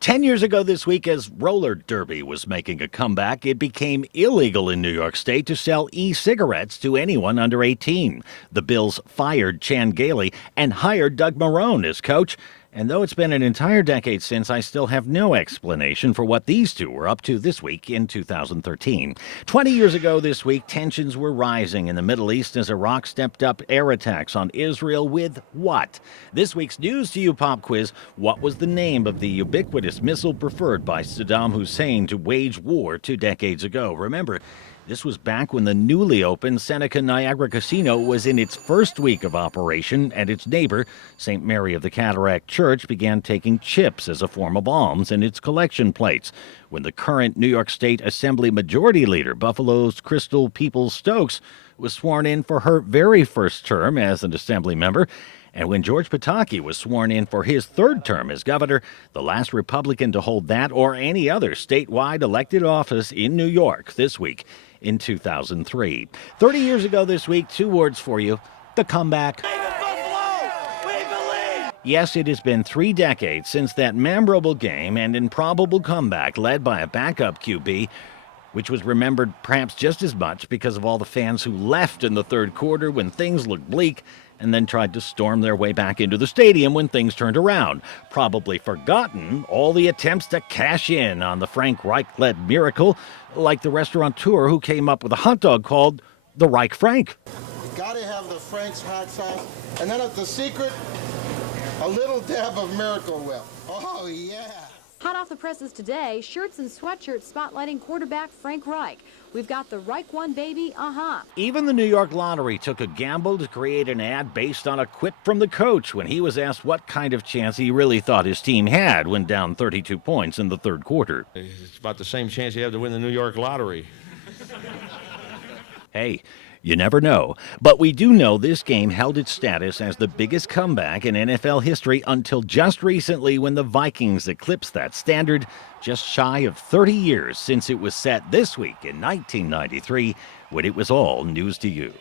10 years ago this week, as roller derby was making a comeback, it became illegal in New York State to sell e-cigarettes to anyone under 18. The Bills fired Chan Gailey and hired Doug Marrone as coach. And though it's been an entire decade since, I still have no explanation for what these two were up to this week in 2013. 20 years ago this week, tensions were rising in the Middle East as Iraq stepped up air attacks on Israel with what? This week's News to You pop quiz: what was the name of the ubiquitous missile preferred by Saddam Hussein to wage war 2 decades ago? Remember, this was back when the newly opened Seneca Niagara Casino was in its first week of operation, and its neighbor, St. Mary of the Cataract Church, began taking chips as a form of alms in its collection plates. When the current New York State Assembly Majority Leader, Buffalo's Crystal Peoples-Stokes, was sworn in for her very first term as an Assembly member, and when George Pataki was sworn in for his third term as governor, the last Republican to hold that or any other statewide elected office in New York this week in 2003. 30 years ago this week, 2 words for you: the comeback. Yes, it has been 3 decades since that memorable game and improbable comeback led by a backup QB, which was remembered perhaps just as much because of all the fans who left in the third quarter when things looked bleak and then tried to storm their way back into the stadium when things turned around. Probably forgotten all the attempts to cash in on the Frank Reich-led miracle, like the restaurateur who came up with a hot dog called the Reich Frank. You gotta have the Frank's hot sauce, and then at the secret, a little dab of Miracle Whip. Oh, yeah. Hot off the presses today, shirts and sweatshirts spotlighting quarterback Frank Reich. We've got the Reich One, baby, Even the New York Lottery took a gamble to create an ad based on a quip from the coach when he was asked what kind of chance he really thought his team had when down 32 points in the third quarter. It's about the same chance you have to win the New York Lottery. Hey, you never know. But we do know this game held its status as the biggest comeback in NFL history until just recently, when the Vikings eclipsed that standard, just shy of 30 years since it was set this week in 1993, when it was all news to you.